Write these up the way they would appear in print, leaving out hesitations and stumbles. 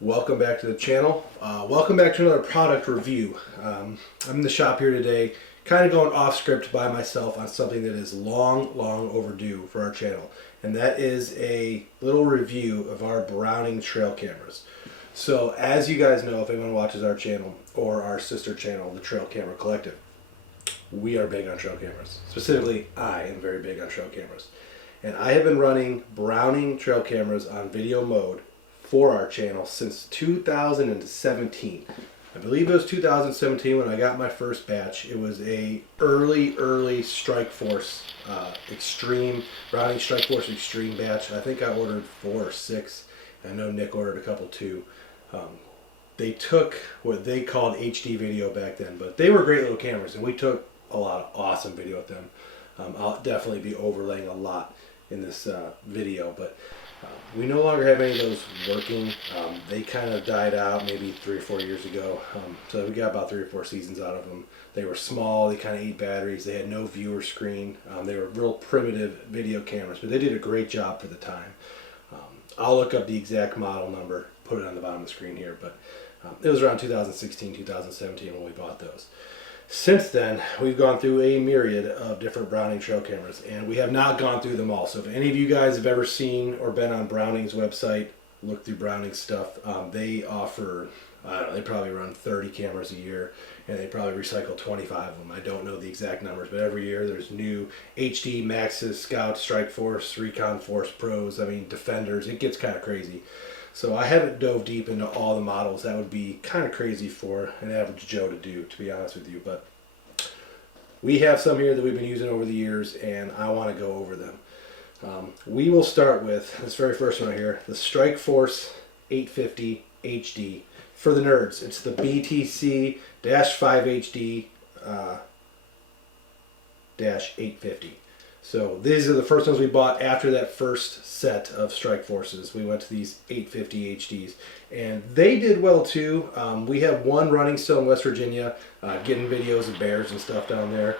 Welcome back to the channel. Welcome back to another product review. I'm in the shop here today, kind of going off script by myself on something that is long overdue for our channel. And that is a little review of our Browning trail cameras. So as you guys know, if anyone watches our channel or our sister channel, the Trail Camera Collective, we are big on trail cameras. Specifically, I am very big on trail cameras. And I have been running Browning trail cameras on video mode for our channel since 2017. I believe it was 2017 when I got my first batch. It was a early Strike Force Extreme, Browning Strike Force Extreme batch. I think I ordered 4 or 6. I know Nick ordered a couple too. They took what they called HD video back then, but they were great little cameras, and we took a lot of awesome video with them. I'll definitely be overlaying a lot in this video, but we no longer have any of those working. They kind of died out maybe 3 or 4 years ago, so we got about 3 or 4 seasons out of them. They were small, they kind of ate batteries, they had no viewer screen. They were real primitive video cameras, but they did a great job for the time. I'll look up the exact model number, put it on the bottom of the screen here, but it was around 2016, 2017 when we bought those. Since then, we've gone through a myriad of different Browning trail cameras, and we have not gone through them all. So if any of you guys have ever seen or been on Browning's website, look through Browning's stuff, they offer, I don't know, they probably run 30 cameras a year, and they probably recycle 25 of them. I don't know the exact numbers, but every year there's new HD, Maxes, Scouts, Strike Force, Recon Force Pros, I mean Defenders. It gets kind of crazy. So I haven't dove deep into all the models. That would be kind of crazy for an average Joe to do, to be honest with you. But we have some here that we've been using over the years, and I want to go over them. We will start with this very first one right here, the Strike Force 850 HD. For the nerds, it's the BTC-5HD 850. So these are the first ones we bought after that first set of Strike Forces. We went to these 850 HDs, and they did well too. We have one running still in West Virginia, getting videos of bears and stuff down there.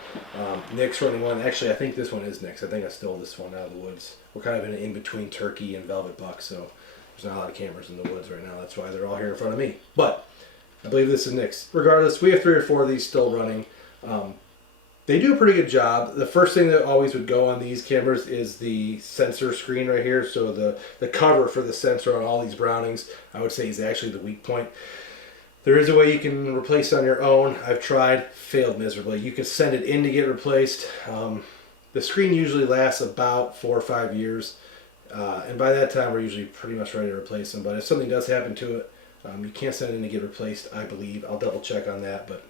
Nick's running one. Actually, I think this one is Nick's. I think I stole this one out of the woods. We're kind of in between turkey and velvet buck, so there's not a lot of cameras in the woods right now. That's why they're all here in front of me. But I believe this is Nick's. Regardless, we have 3 or 4 of these still running. They do a pretty good job. The first thing that always would go on these cameras is the sensor screen right here. So the cover for the sensor on all these Brownings, I would say, is actually the weak point. There is a way you can replace it on your own. I've tried, failed miserably. You can send it in to get replaced. The screen usually lasts about 4 or 5 years. And by that time, we're usually pretty much ready to replace them. But if something does happen to it, you can't send it in to get replaced, I believe. I'll double check on that. But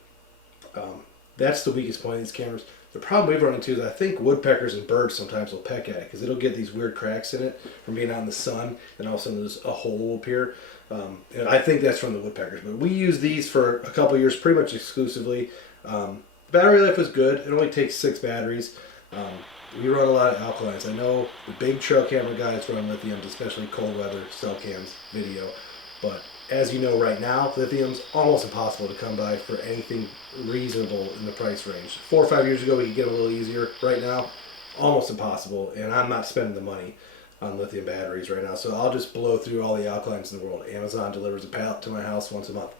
that's the weakest point of these cameras. The problem we've run into is I think woodpeckers and birds sometimes will peck at it because it'll get these weird cracks in it from being out in the sun, and all of a sudden there's a hole will appear. And I think that's from the woodpeckers. But we use these for a couple years pretty much exclusively. Battery life was good. It only takes 6 batteries. We run a lot of alkalines. I know the big trail camera guys run lithiums, especially cold weather, cell cams, video. But as you know right now, lithium's almost impossible to come by for anything reasonable in the price range. 4 or 5 years ago, we could get a little easier. Right now, almost impossible. And I'm not spending the money on lithium batteries right now. So I'll just blow through all the alkalines in the world. Amazon delivers a pallet to my house once a month.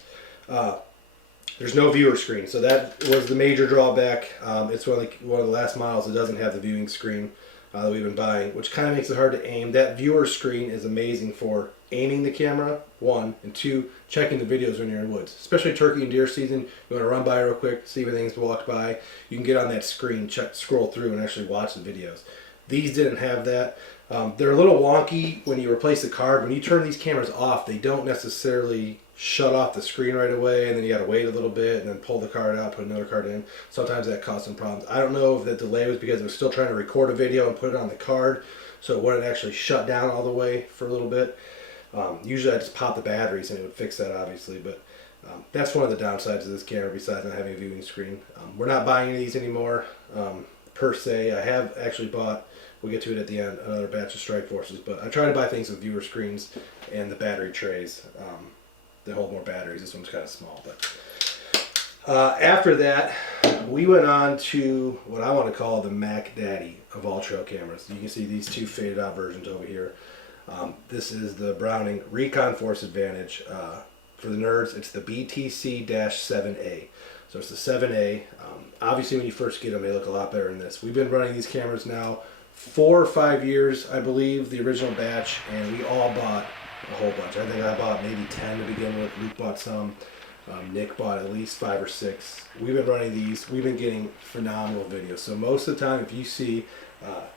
There's no viewer screen, so that was the major drawback. It's one of the last models that doesn't have the viewing screen that we've been buying, which kind of makes it hard to aim. That viewer screen is amazing for aiming the camera, 1, and 2, checking the videos when you're in woods. Especially turkey and deer season, you want to run by real quick, see if anything's walked by. You can get on that screen, scroll through, and actually watch the videos. These didn't have that. They're a little wonky when you replace the card. When you turn these cameras off, they don't necessarily shut off the screen right away, and then you got to wait a little bit and then pull the card out, put another card in. Sometimes that caused some problems. I don't know if the delay was because it was still trying to record a video and put it on the card, so it wouldn't actually shut down all the way for a little bit. Usually I just pop the batteries and it would fix that, obviously, but that's one of the downsides of this camera besides not having a viewing screen. We're not buying any of these anymore per se. I have actually bought, we'll get to it at the end, another batch of Strike Forces, but I try to buy things with viewer screens and the battery trays. They hold more batteries. This one's kind of small, but after that, we went on to what I want to call the Mac Daddy of all trail cameras. You can see these 2 faded out versions over here. This is the Browning Recon Force Advantage. For the nerds, it's the BTC-7A. So it's the 7A. Obviously, when you first get them, they look a lot better than this. We've been running these cameras now 4 or 5 years, I believe, the original batch, and we all bought a whole bunch. I think I bought maybe 10 to begin with. Luke bought some. Nick bought at least 5 or 6. We've been running these. We've been getting phenomenal videos. So most of the time, if you see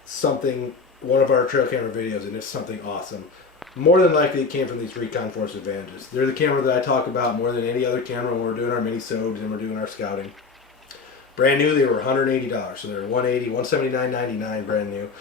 something, one of our trail camera videos, and it's something awesome, more than likely it came from these Recon Force Advantages. They're the camera that I talk about more than any other camera when we're doing our mini-sobes and we're doing our scouting. Brand new, they were $180, so they're $180, $179.99 brand new,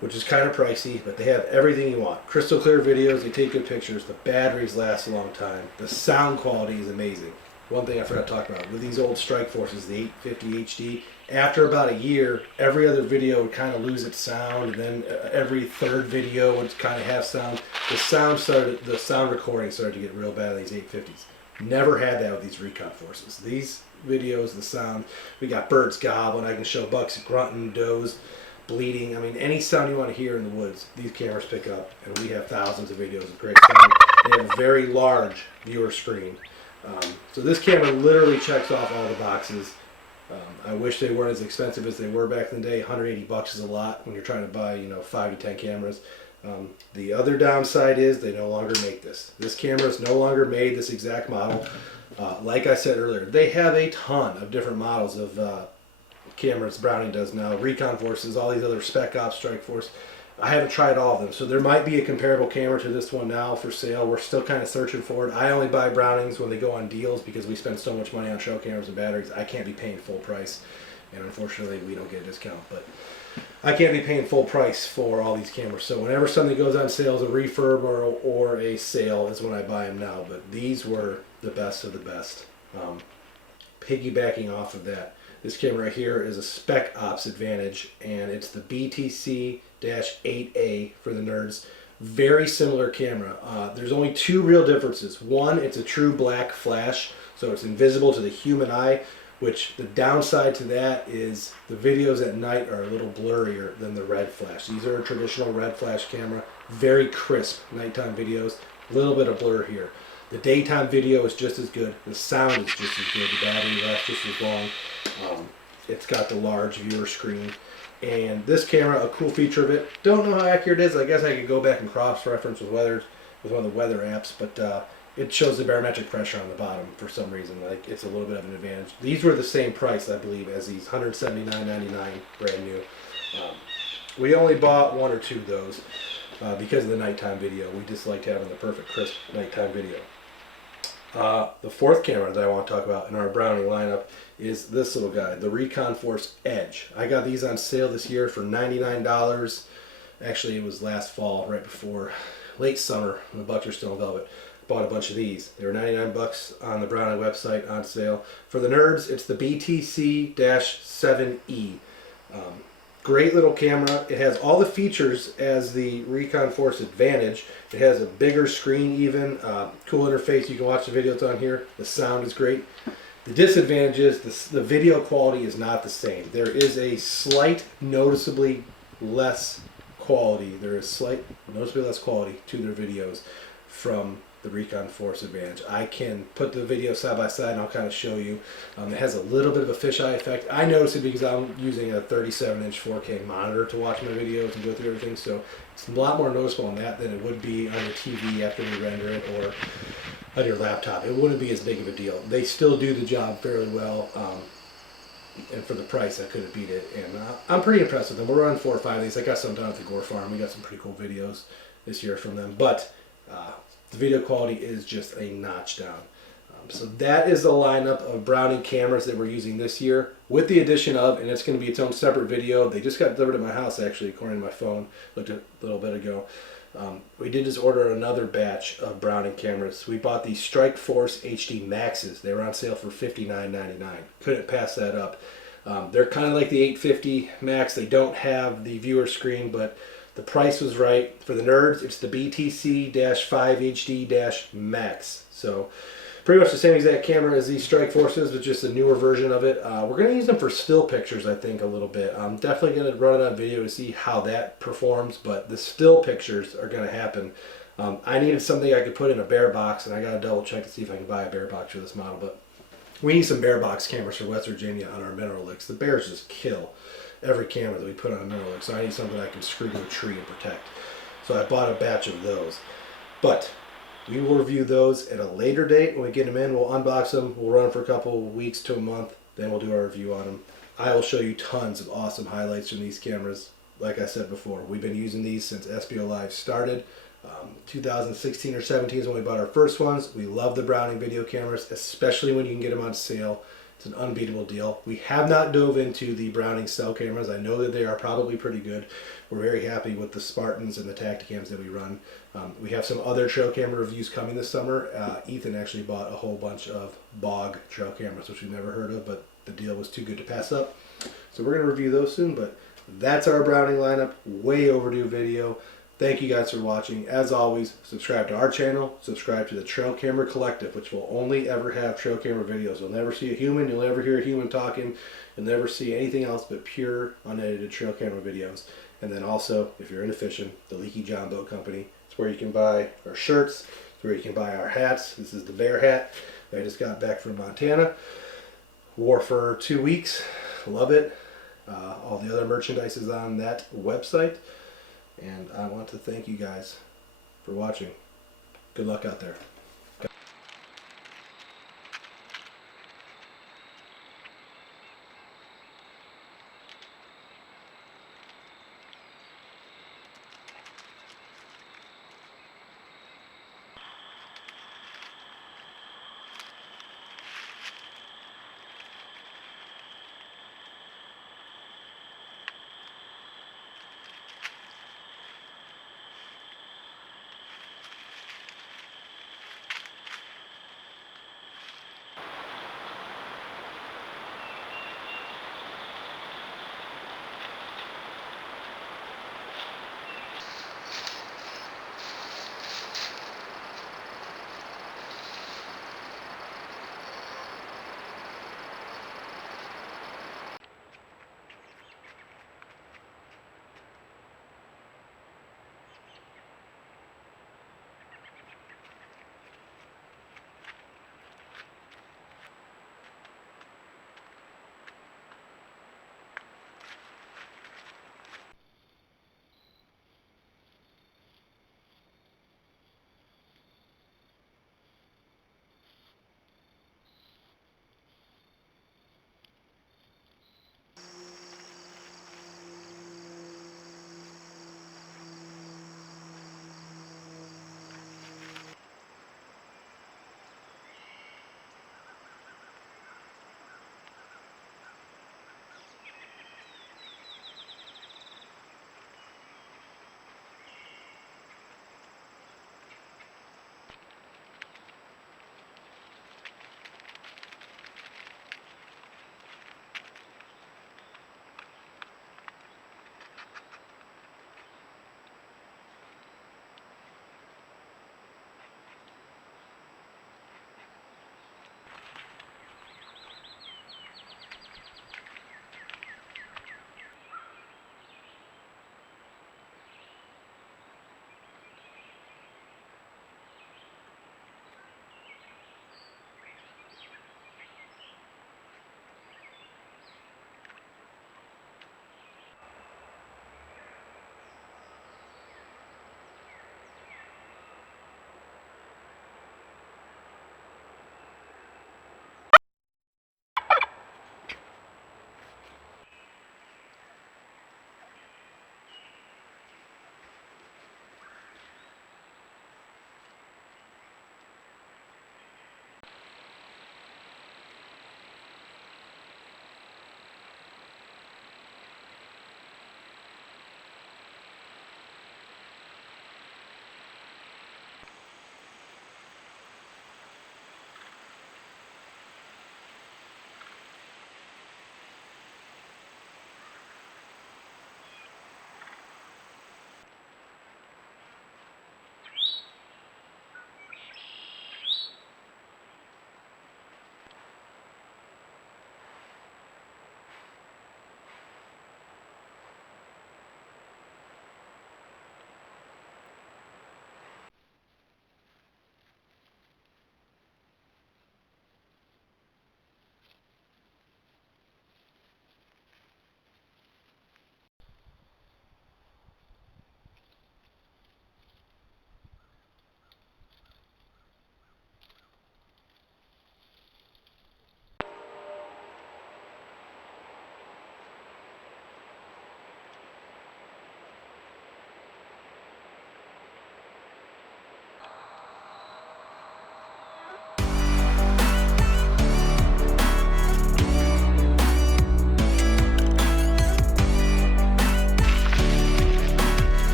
which is kind of pricey, but they have everything you want. Crystal clear videos, they take good pictures, the batteries last a long time, the sound quality is amazing. One thing I forgot to talk about, with these old Strike Forces, the 850 HD, after about a year, every other video would kind of lose its sound, and then every third video would kind of have sound. The sound recording started to get real bad on these 850s. Never had that with these Recon Forces. These videos, the sound, we got birds gobbling, I can show bucks grunting, does bleeding. I mean, any sound you want to hear in the woods, these cameras pick up, and we have thousands of videos of great sound. They have a very large viewer screen. So this camera literally checks off all the boxes. I wish they weren't as expensive as they were back in the day. 180 bucks is a lot when you're trying to buy, 5 to 10 cameras. The other downside is they no longer make this. This camera is no longer made, this exact model. Like I said earlier, they have a ton of different models of cameras Browning does now. Recon Forces, all these other Spec Ops, Strike Force. I haven't tried all of them, so there might be a comparable camera to this one now for sale. We're still kind of searching for it. I only buy Brownings when they go on deals because we spend so much money on trail cameras and batteries. I can't be paying full price, and unfortunately we don't get a discount, but I can't be paying full price for all these cameras. So whenever something goes on sale as a refurb or a sale is when I buy them now, but these were the best of the best. Piggybacking off of that, this camera right here is a Spec Ops Advantage, and it's the BTC-8A for the nerds. Very similar camera. There's only 2 real differences. One, it's a true black flash, so it's invisible to the human eye, which the downside to that is the videos at night are a little blurrier than the red flash. These are a traditional red flash camera. Very crisp nighttime videos. A little bit of blur here. The daytime video is just as good. The sound is just as good. The battery lasts just as long. It's got the large viewer screen. And this camera, a cool feature of it, don't know how accurate it is. I guess I could go back and cross-reference with one of the weather apps, but it shows the barometric pressure on the bottom for some reason. Like, it's a little bit of an advantage. These were the same price, I believe, as these, $179.99 brand new. We only bought 1 or 2 of those because of the nighttime video. We just liked having the perfect crisp nighttime video. The 4th camera that I want to talk about in our Browning lineup is this little guy, the Recon Force Edge. I got these on sale this year for $99. Actually, it was last fall, right before late summer, when the bucks are still in velvet. Bought a bunch of these. They were 99 bucks on the Browning website on sale. For the nerds, it's the BTC-7E. Great little camera. It has all the features as the Recon Force Advantage. It has a bigger screen even, cool interface. You can watch the videos on here. The sound is great. The disadvantage is the video quality is not the same. There is a slight, noticeably less quality. There is slight, noticeably less quality to their videos from the Recon Force Advantage. I can put the video side by side and I'll kind of show you. It has a little bit of a fisheye effect. I notice it because I'm using a 37-inch 4K monitor to watch my videos and go through everything, so it's a lot more noticeable on that than it would be on your TV after you render it or on your laptop. It wouldn't be as big of a deal. They still do the job fairly well, and for the price I couldn't beat it, and I'm pretty impressed with them. We're running 4 or 5 of these. I got some done at the Gore Farm. We got some pretty cool videos this year from them, but the video quality is just a notch down. So that is the lineup of Browning cameras that we're using this year, with the addition of, and it's going to be its own separate video. They just got delivered at my house, actually, according to my phone. Looked at a little bit ago. We did just order another batch of Browning cameras. We bought the Strike Force HD Maxes. They were on sale for $59.99. Couldn't pass that up. They're kind of like the 850 Max. They don't have the viewer screen, but the price was right. For the nerds, it's the BTC-5HD-Max. So pretty much the same exact camera as these Strike Forces, but just a newer version of it. We're going to use them for still pictures, I think, a little bit. I'm definitely going to run it on video to see how that performs, but the still pictures are going to happen. I needed something I could put in a bear box, and I got to double check to see if I can buy a bear box for this model, but we need some bear box cameras for West Virginia on our mineral licks. The bears just kill every camera that we put on a mineral lick, so I need something I can screw to a tree and protect. So I bought a batch of those. But we will review those at a later date. When we get them in, we'll unbox them. We'll run them for a couple weeks to a month. Then we'll do our review on them. I will show you tons of awesome highlights from these cameras. Like I said before, we've been using these since SBO Live started. 2016 or 17 is when we bought our first ones. We love the Browning video cameras, especially when you can get them on sale. It's an unbeatable deal. We have not dove into the Browning cell cameras. I know that they are probably pretty good. We're very happy with the Spartans and the Tacticams that we run. We have some other trail camera reviews coming this summer. Ethan actually bought a whole bunch of Bog trail cameras, which we've never heard of, but the deal was too good to pass up. So we're going to review those soon, but that's our Browning lineup. Way overdue video. Thank you guys for watching. As always, subscribe to our channel, subscribe to the Trail Camera Collective, which will only ever have trail camera videos. You'll never see a human, you'll never hear a human talking, you'll never see anything else but pure, unedited trail camera videos. And then also, if you're into fishing, the Leaky John Boat Company. It's where you can buy our shirts, it's where you can buy our hats. This is the bear hat that I just got back from Montana. Wore for 2 weeks, love it. All the other merchandise is on that website. And I want to thank you guys for watching. Good luck out there.